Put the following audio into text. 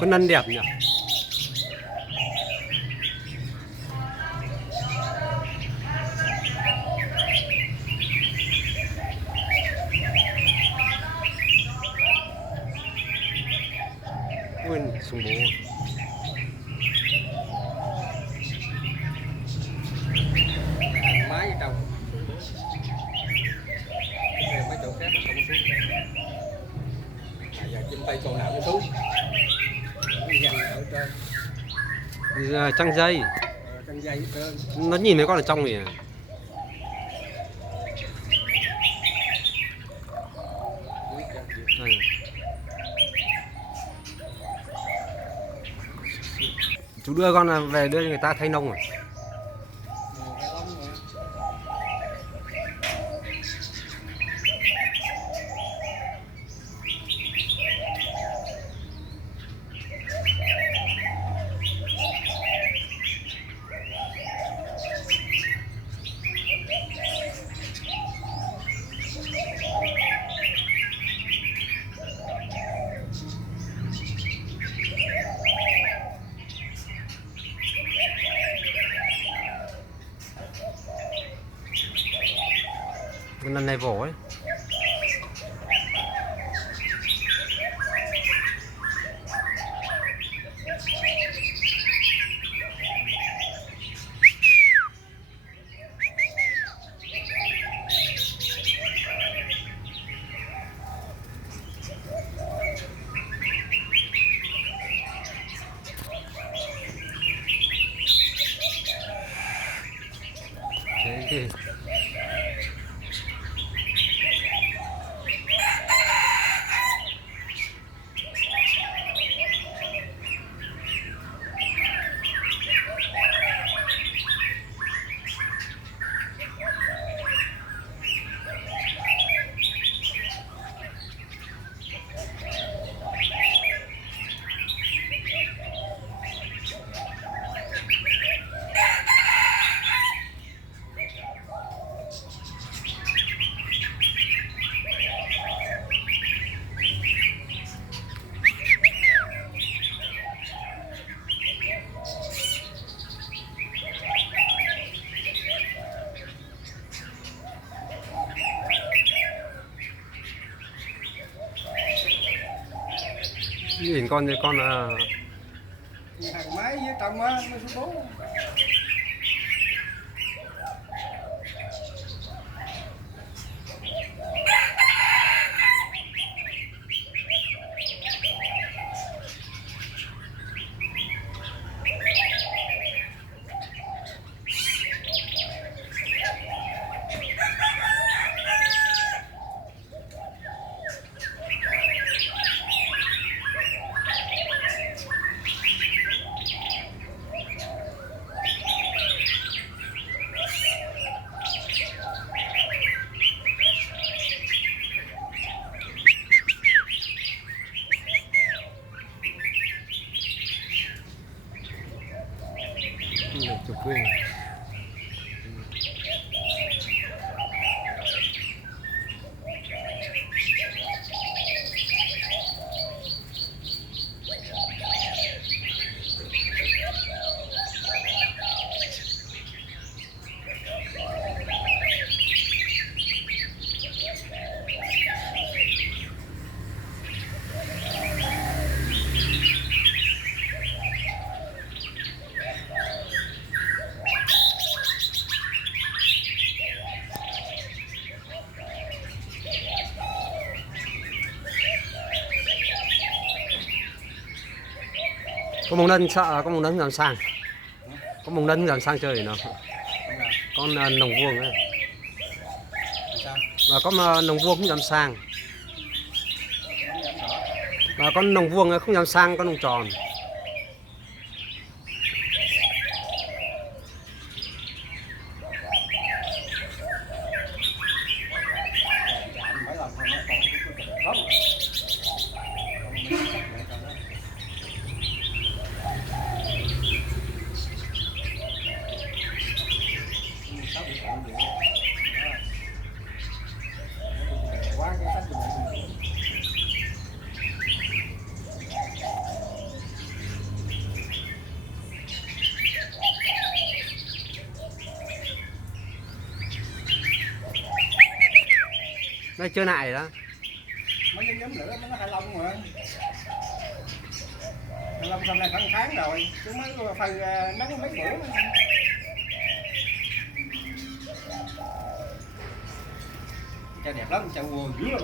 Con nân đẹp nhỉ. Ui, sùng bố. Máy trồng mấy chỗ khác là không có xuống. Giờ trên tay chỗ nào nó xuống. Dằn ở trên. Trăng dây. Trăng dây hết trơn. Nó nhìn thấy con ở trong này à. Đây. Chú đưa con về đưa cho người ta thay nông rồi. Con nân này vỏ ấy. Thế thì nhìn con thì con là hàng máy với trồng á nó số bố. chủ quê. Có mông nân sợ, có mông nân làm sang. Có mông nân làm sang chơi nó. Con nồng vuông ấy. Và có nồng vuông không dám sang. Và con nồng vuông không dám sang con nồng tròn. Đây chưa nại đó. Mấy cái nhóm nữa nó 25 mà. 25 hôm nay khoảng tháng rồi, chứ mới phần nắng mấy bữa. Chai đẹp lắm, chai quần dữ lắm.